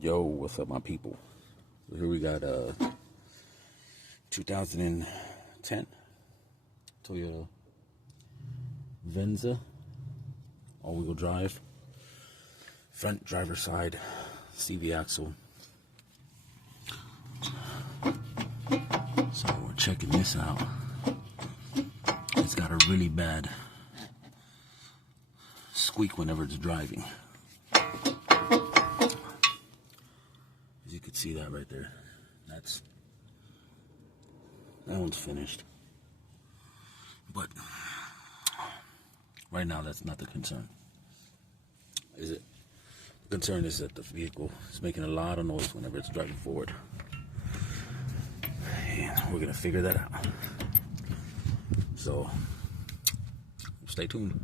Yo, what's up, my people? So here we got 2010 Toyota Venza, all-wheel drive, front driver side, CV Axel. So we're checking this out. It's got a really bad squeak whenever it's driving. You could see that right there. That one's finished. But right now, that's not the concern, is it? The concern is that the vehicle is making a lot of noise whenever it's driving forward, and we're gonna figure that out. So stay tuned.